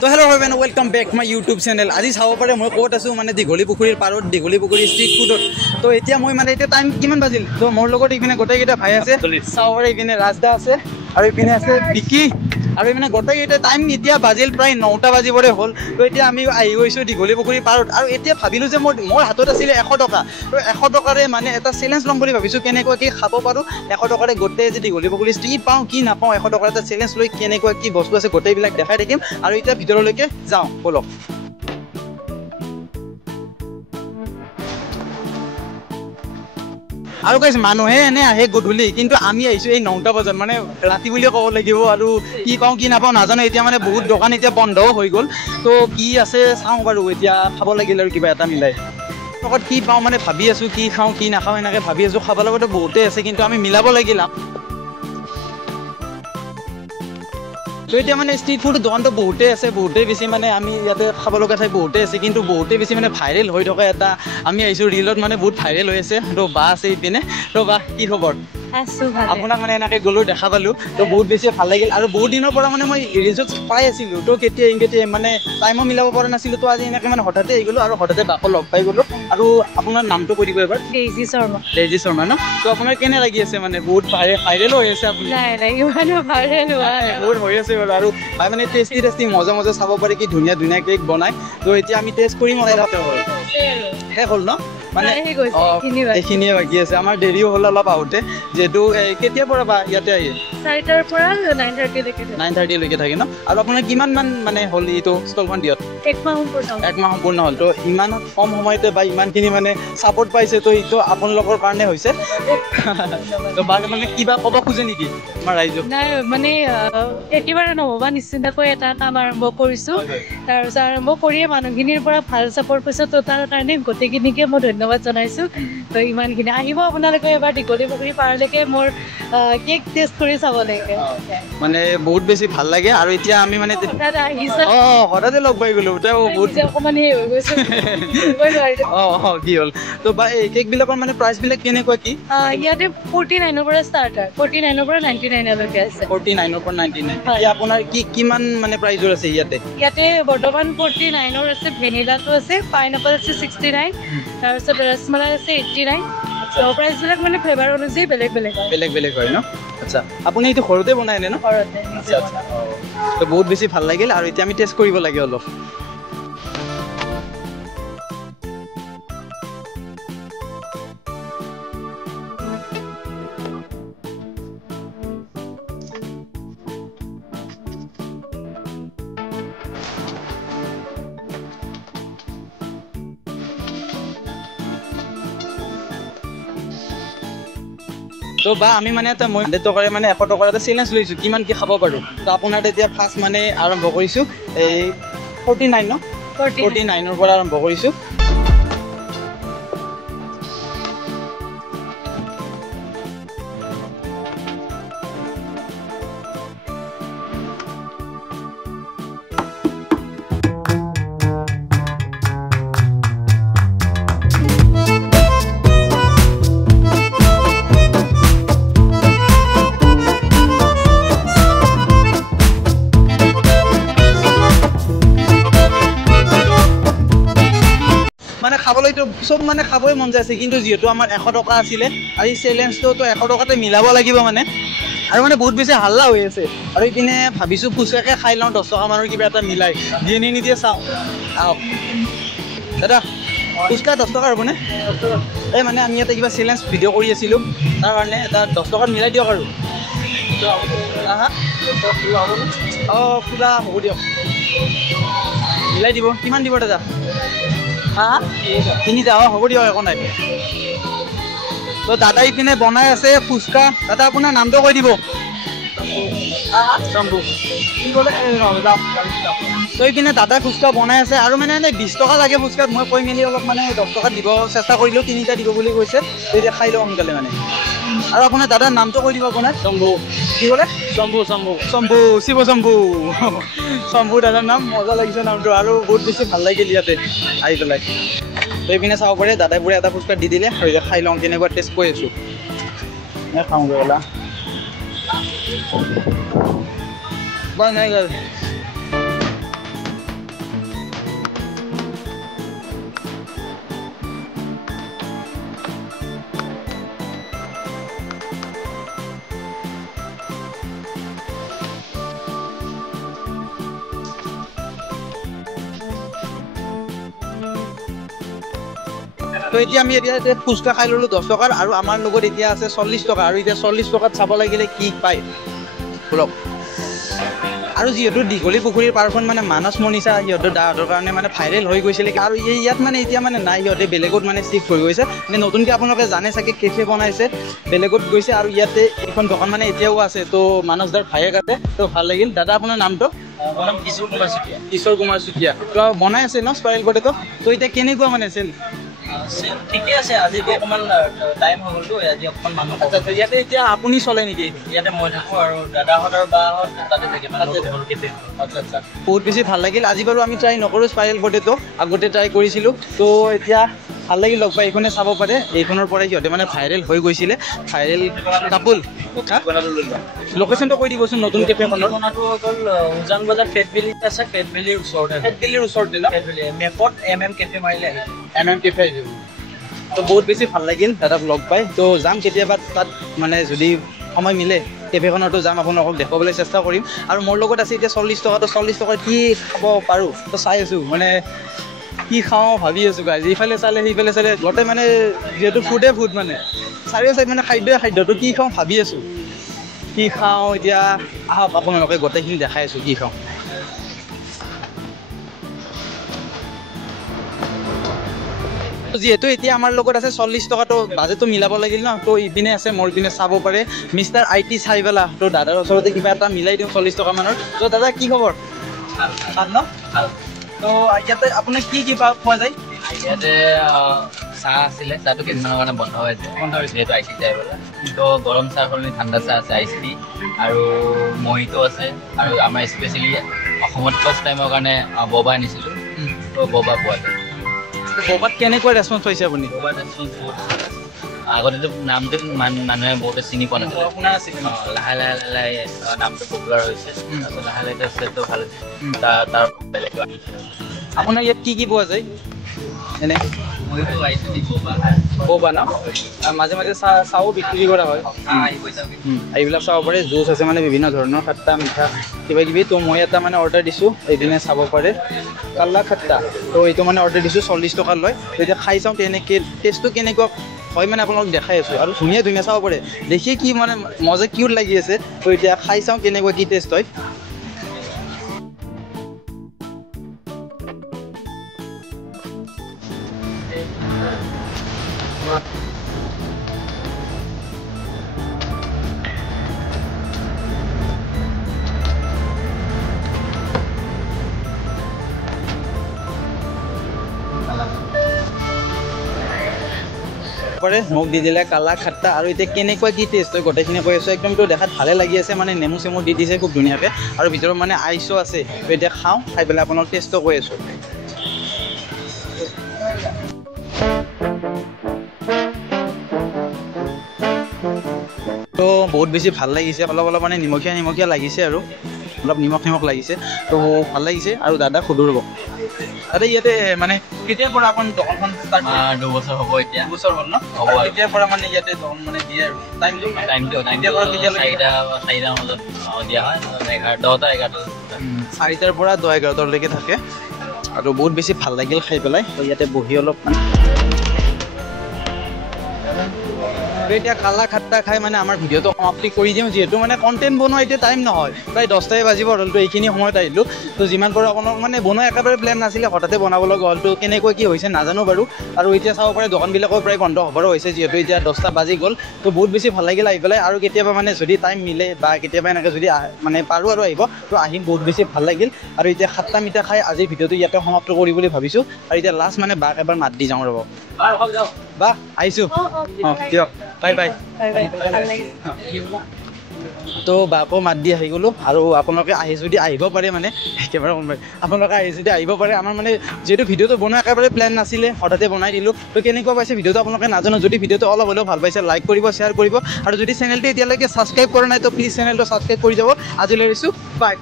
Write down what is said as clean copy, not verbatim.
তো hello' everyone welcome back my YouTube channel. আজি চাব পাৰে মই ক'ত আছোঁ মানে দীঘলী পুখুৰীৰ পাৰত, দীঘলী পুখুৰী ষ্ট্ৰীট ফুডত। তো এতিয়া মই মানে এতিয়া টাইম কিমান বাজিল, তো মোৰ লগত এইপিনে গোটেইকেইটা ভাই আছে, চাব পাৰে এইপিনে ৰাজদা আছে আৰু এইপিনে আছে বিকি আৰু এইপিনে গোটেইকেইটা টাইম এতিয়া বাজিল প্ৰায় 9টা বাজিবৰে হ'ল। তো এতিয়া আমি আহি গৈছোঁ দীঘলী পুখুৰীৰ পাৰত আৰু এতিয়া ভাবিলোঁ যে মোৰ হাতত আছিলে 100 টকা। তো 100 টকাৰে মানে এটা চেলেঞ্জ ল'ম বুলি ভাবিছোঁ, কেনেকুৱা কি খাব পাৰোঁ 100 টকাৰে গোটেই যে দীঘলী পুখুৰী কি পাওঁ কি নাপাওঁ 100 টকাৰ এটা চেলেঞ্জ লৈ কেনেকুৱা কি বস্তু আছে গোটেইবিলাক দেখাই থাকিম আৰু এতিয়া ভিতৰলৈকে যাওঁ বলক। আৰু গাইছ মানুহে এনে আহে গধূলি, কিন্তু আমি আহিছোঁ এই 9টা বজাত, মানে ৰাতি বুলিয়ে ক'ব লাগিব। আৰু কি পাওঁ কি নাপাওঁ নাজানো, এতিয়া মানে বহুত দোকান এতিয়া বন্ধও হৈ গ'ল। তো কি আছে চাওঁ বাৰু, এতিয়া খাব লাগিল আৰু কিবা এটা মিলাই লগত কি পাওঁ মানে ভাবি আছোঁ, কি খাওঁ কি নাখাওঁ এনেকৈ ভাবি আছোঁ। খাব লগতে বহুতেই আছে কিন্তু আমি মিলাব লাগিল। তো এতিয়া মানে ষ্ট্ৰীট ফুড দোকানটো বহুতেই আছে, বহুতেই বেছি মানে আমি ইয়াতে খাব লগা ঠাই বহুতেই আছে, কিন্তু বহুতেই বেছি মানে ভাইৰেল হৈ থকা এটা আমি আহিছোঁ ৰিলত, মানে বহুত ভাইৰেল হৈ আছে। তো বা আছে এইপিনে। তো বা কি খবৰ? আপোনাক মানে এনেকৈ গ'লোঁ দেখা পালোঁ, তো বহুত বেছি ভাল লাগিল। আৰু বহুত দিনৰ পৰা মানে মই ৰিলছত পাই আছিলোঁ, তো কেতিয়া মানে টাইমো মিলাব পৰা নাছিলোঁ। তো আজি এনেকৈ মানে হঠাতে আহি গ'লোঁ আৰু হঠাতে বাকো লগ পাই গ'লোঁ। আৰু আপোনাৰ নামটো কৈ দিব এবাৰ। ডেইজি শৰ্মা। ডেইজি শৰ্মা ন? তো আপোনাৰ কেনে লাগি আছে, মানে বহুত ভাইৰেল হৈ আছে আপুনি? নাই ইমানো ভাইৰেল হোৱা নাই, বহুত হৈ আছে বাৰু। আৰু ভাই মানে টেষ্টি মজা চাব পাৰি, কি ধুনীয়া কেক বনাই। তো এতিয়া আমি টেষ্ট কৰিম। শেষ হ'ল ন? মানে এইখিনিয়ে বাকী আছে। আমাৰ দেৰিও হ'ল অলপ আহোঁতে, যিহেতু কেতিয়াৰ পৰা বা ইয়াতে আহি 4টাৰ পৰা 9:30লৈকে থাকে ন? আৰু আপোনাৰ কিমান মান মানে হ'ল এইটো ষ্টলখন দিয়ক? 1 মাহ সম্পূৰ্ণ হ'ল। তো ইমান কম সময়তে বা ইমানখিনি মানে ছাপোৰ্ট পাইছে, তো এইটো আপোনালোকৰ কাৰণে হৈছে। তো বাক মানে কিবা ক'ব খোজে নেকি আমাৰ ৰাইজক? নাই মানে একেবাৰে নহ'বা নিশ্চিন্তাকৈ এটা কাম আৰম্ভ কৰিছোঁ। তাৰপিছত আৰম্ভ কৰিয়ে মানুহখিনিৰ পৰা ভাল ছাপোৰ্ট পাইছোঁ। তো তাৰ কাৰণে গোটেইখিনিকে মই ধন্যবাদ জনাইছোঁ। তো ইমানখিনি আহিব আপোনালোকে এবাৰ দীঘলী পুখুৰী পাৰলৈকে মোৰ কেক টেষ্ট কৰি চাব লাগে, মানে বহুত বেছি ভাল লাগে। আৰু এতিয়া আমি মানে হঠাতে লগ পাই গ'লোঁ, অকণমান হেৰি হৈ গৈছে কি হ'ল। তো বা এই কেকবিলাকৰ মানে প্ৰাইচবিলাক কেনেকুৱা কি? ইয়াতে 49ৰ পৰা ষ্টাৰ্ট হয়, 49ৰ পৰা 99লৈকে আছে। 49ৰ পৰা 99। আপোনাৰ কিমান মানে প্ৰাইজৰ আছে ইয়াতে? ইয়াতে বৰ্তমান 49ৰ আছে, ভেনিলাটো আছে, পাইনএপল আছে 69, তাৰপিছত ৰসমলাই আছে 89। প্ৰাইচবিলাক মানে ফ্লেভাৰ অনুযায়ী বেলেগ হয় ন? আচ্ছা, আপুনি এইটো ঘৰতে বনাই নে ন? ঘৰতে। তো বহুত বেছি ভাল লাগিল। আৰু এতিয়া আমি টেষ্ট কৰিব লাগে অলপ। তো বা আমি মানে এটা 100 টকাৰে মানে 100 টকাৰ এটা চেলেঞ্জ লৈছোঁ, কিমান কি খাব পাৰোঁ। তো আপোনাৰ এতিয়া ফাৰ্ষ্ট মানে আৰম্ভ কৰিছোঁ এই 49 ন? 49ৰ পৰা আৰম্ভ কৰিছোঁ। মানে খাবলৈতো চব মানে খাবই মন যায় আছে, কিন্তু যিহেতু আমাৰ 100 টকা আছিলে আৰু এই চেলেঞ্জটোতো 100 টকাতে মিলাব লাগিব মানে। আৰু মানে বহুত বেছি হাল্লা হৈ আছে। আৰু এইপিনে ভাবিছোঁ ফুচকাকে খাই লওঁ, 10 টকা মানৰ কিবা এটা মিলাই দিয়ে নিদিয়ে চাওঁ। আহক দাদা, ফুচকা 10 টকা হ'বনে? এই মানে আমি ইয়াতে কিবা চেলেঞ্জ ভিডিঅ' কৰি আছিলোঁ, তাৰ কাৰণে এটা 10 টকাত মিলাই দিয়ক আৰু। খোলা হ'ব দিয়ক, মিলাই দিব। কিমান দিব দাদা? 3টা? হ'ব দিয়ক, একো নাই। তো দাদা ইপিনে বনাই আছে ফুচকা। দাদা আপোনাৰ নামটো কৈ দিব। তো এইপিনে দাদা ফুচকা বনাই আছে। আৰু মানে এনেই 20 টকা লাগে ফুচকাত, মই কৈ মেলি অলপ মানে 10 টকাত দিব চেষ্টা কৰিলোঁ। 3টা দিব বুলি কৈছে, তেতিয়া খাই লওঁ সোনকালে মানে। আৰু আপোনাৰ দাদাৰ নামটো কৈ দিব আপোনাৰ। শম্ভু। কি ক'লে? শম্ভু দাদাৰ নাম। মজা লাগিছে নামটো, আৰু বহুত বেছি ভাল লাগিল ইয়াতে আহি পেলাই। তো এইপিনে চাব পাৰে দাদাইবোৰে এটা ফুচকা দি দিলে, খাই লওঁ কেনেকুৱা টেষ্ট কৰি আছোঁ। খাওঁগৈ ওলা বনাই গ'ল। তো এতিয়া আমি এতিয়া ফুচকা খাই ল'লোঁ 10 টকাৰ আৰু আমাৰ লগত এতিয়া আছে 40 টকা আৰু এতিয়া 40 টকাত চাব লাগিলে কি পায় বলক আৰু যিহেতু দীঘলী পুখুৰীৰ পাৰখন মানে মানস মনিষা সিহঁতৰ দাহঁতৰ কাৰণে মানে ভাইৰেল হৈ গৈছিলে আৰু ইয়াত মানে এতিয়া মানে নাই সিহঁতে বেলেগত মানে শিফ্ট হৈ গৈছে মানে নতুনকৈ আপোনালোকে জানে চাগে কেফে বনাইছে বেলেগত গৈছে আৰু ইয়াতে এইখন দোকান মানে এতিয়াও আছে তো মানস দাৰ ভায়েক আছে তো ভাল লাগিল দাদা আপোনাৰ নামটো কিশোৰ কুমাৰ চুতীয়া তো বনাই আছে ন স্পাইৰেল পটেটো তো এতিয়া কেনেকুৱা মানে চেল ঠিকে আছে আজি অকণমান টাইম হৈ গ'লতো আজি অকণমান মানুহ ইয়াতে এতিয়া আপুনি চলে নেকি ইয়াতে মই থাকোঁ আৰু দাদাহঁত আৰু বাহঁত তাতে থাকে আচ্ছা বহুত বেছি ভাল লাগিল আজি বাৰু আমি ট্ৰাই নকৰোঁ স্পাইৰেল পটেটো আগতে ট্ৰাই কৰিছিলোঁ তো এতিয়া ভাল লাগিল লগ পাই এইখনে চাব পাৰে এইখনৰ পৰাই সিহঁতে মানে ভাইৰেল হৈ গৈছিলে ভাইৰেল কাপোল লোকেশ্যনটো কৈ দিবচোন নতুন কেফেখনৰ ঠিকনাটো হৈ গ'ল উজান বজাৰ ফেট ভেলী আছে ফেট ভেলীৰ ওচৰতে ফেট ভেলী মেপত কেফে মাৰিলে কেফে আহিব তো বহুত বেছি ভাল লাগিল দাদাক লগ পাই তো যাম কেতিয়াবা তাত মানে যদি সময় মিলে কেফেখনতো যাম আপোনালোকক দেখুৱাবলৈ চেষ্টা কৰিম আৰু মোৰ লগত আছে এতিয়া 40 টকা তো 40 টকাত কি খাব পাৰোঁ তো চাই আছোঁ মানে কি খাওঁ ভাবি আছোঁ গাইজ ইফালে চালে সিফালে চালে গোটেই মানে যিহেতু ফুড মানে চাৰিও চাইড মানে খাদ্যটো কি খাওঁ ভাবি আছোঁ কি খাওঁ এতিয়া আহক আপোনালোকে গোটেইখিনি দেখাই আছোঁ কি খাওঁ যিহেতু এতিয়া আমাৰ লগত আছে 40 টকাটো বাজেটটো মিলাব লাগিল ন তো ইপিনে আছে মোৰ পিনে চাব পাৰে মিষ্টাৰ IT চাইবালা তো দাদাৰ ওচৰতে কিবা এটা মিলাই দিওঁ 40 টকা মানৰ তো দাদা কি খবৰ ভাল ন তো ইয়াতে আপোনাৰ কি পোৱা যায় ইয়াতে চাহ আছিলে চাহটো কেইদিনমানৰ কাৰণে বন্ধ হৈছে যিহেতু IT চাইবালা তো গৰম চাহ সলনি ঠাণ্ডা চাহ আছে আইচ টি আৰু মহিতো আছে আৰু আমাৰ স্পেচিয়েলি অসমত ফাৰ্ষ্ট টাইমৰ কাৰণে ববা আনিছিলোঁ তো ববা পোৱা যায় ববাত কেনেকুৱা ৰেচপন্স পাইছে আপুনি ববা ৰেচপন্স আগতেতো নামটো মানুহে বহুতে চিনি পোৱা নাছিলে লাহে লাহে নামটো পপুলাৰ হৈছে তাৰপিছত লাহে লাহে চেলটো ভাল হৈছে তাৰ বেলেগ আপোনাৰ ইয়াত কি পোৱা যায় এনে ববা ন মাজে মাজে চাহো বিক্ৰী কৰা হয় এইবিলাক চাব পাৰে জুচ আছে মানে বিভিন্ন ধৰণৰ খাট্টা মিঠা কিবা কিবি তো মই এটা মানে অৰ্ডাৰ দিছোঁ এইদিনে চাব পাৰে কাল্লা খাট্টা তো এইটো মানে অৰ্ডাৰ দিছোঁ 40 টকা লয় তো এতিয়া খাই চাওঁ তেনেকৈ টেষ্টটো কেনেকুৱা হয় মানে আপোনালোক দেখাই আছোঁ আৰু ধুনীয়া চাব পাৰে দেখি কি মানে মজা কিউট লাগি আছে তো এতিয়া খাই চাওঁ কেনেকুৱা কি টেষ্ট হয় মোক দি দিলে কালা খাট্টা আৰু এতিয়া কেনেকুৱা কি টেষ্ট হয় গোটেইখিনি কৈ আছোঁ একদমতো দেখাত ভালে লাগি আছে মানে নেমু চেমু দি দিছে খুব ধুনীয়াকৈ আৰু ভিতৰত মানে আইচো আছে তো এতিয়া খাওঁ খাই পেলাই আপোনাক টেষ্টটো কৈ আছোঁ তো বহুত বেছি ভাল লাগিছে অলপ মানে নিমখীয়া লাগিছে আৰু অলপ নিমখ লাগিছে তো ভাল লাগিছে আৰু দাদা সুধো ৰ'ব দাদা ইয়াতে মানে কেতিয়াৰ পৰা আপোনাৰ দোকানখন ষ্টাৰ্ট 2 বছৰ হ'ব এতিয়া 2 বছৰ হ'ল ন হ'ব কেতিয়াৰ পৰা মানে ইয়াতে দোকান মানে দিয়ে আৰু টাইমটো কেতিয়াৰ পৰা কেতিয়ালৈকে 4টা বজাত দিয়া হয় 10টা 4টাৰ পৰা 11টালৈকে থাকে আৰু বহুত বেছি ভাল লাগিল খাই পেলাই তো ইয়াতে বহি অলপ মানে এতিয়া কালা খাট্টা খাই মানে আমাৰ ভিডিঅ'টো সমাপ্তি কৰি দিওঁ যিহেতু মানে কণ্টেণ্ট বনোৱা এতিয়া টাইম নহয় প্ৰায় 10টাই বাজিব হ'লতো এইখিনি সময়ত আহিলোঁ তো যিমান পাৰোঁ আপোনাক মানে বনোৱা একেবাৰে প্লেন নাছিলে হঠাতে বনাব লগা হ'লতো কেনেকৈ কি হৈছে নাজানো বাৰু আৰু এতিয়া চাব পাৰে দোকানবিলাকো প্ৰায় বন্ধ হ'বৰো হৈছে যিহেতু এতিয়া 10টা বাজি গ'ল তো বহুত বেছি ভাল লাগিল আহি পেলাই আৰু কেতিয়াবা মানে যদি টাইম মিলে বা কেতিয়াবা এনেকৈ যদি মানে পাৰোঁ আৰু আহিব তো আহিম বহুত বেছি ভাল লাগিল আৰু এতিয়া খাট্টা মিঠা খাই আজিৰ ভিডিঅ'টো ইয়াতে সমাপ্ত কৰি বুলি ভাবিছোঁ আৰু এতিয়া লাষ্ট মানে বাক এবাৰ মাত দি যাওঁ ৰ'ব বা আহিছোঁ দিয়ক বাই তো বাকো মাত দি আহি গ'লোঁ আৰু আপোনালোকে আহি যদি আহিব পাৰে মানে একেবাৰে আপোনালোকে আহি যদি আহিব পাৰে আমাৰ মানে যিহেতু ভিডিঅ'টো বনোৱা একেবাৰে প্লেন নাছিলে হঠাতে বনাই দিলোঁ তো কেনেকুৱা পাইছে ভিডিঅ'টো আপোনালোকে নাজানো যদি ভিডিঅ'টো অলপ হ'লেও ভাল পাইছে লাইক কৰিব শ্বেয়াৰ কৰিব আৰু যদি চেনেলটো এতিয়ালৈকে ছাবস্ক্ৰাইব কৰা নাই তো প্লিজ চেনেলটো ছাবস্ক্ৰাইব কৰি যাব আজিলৈ এৰিছোঁ বাই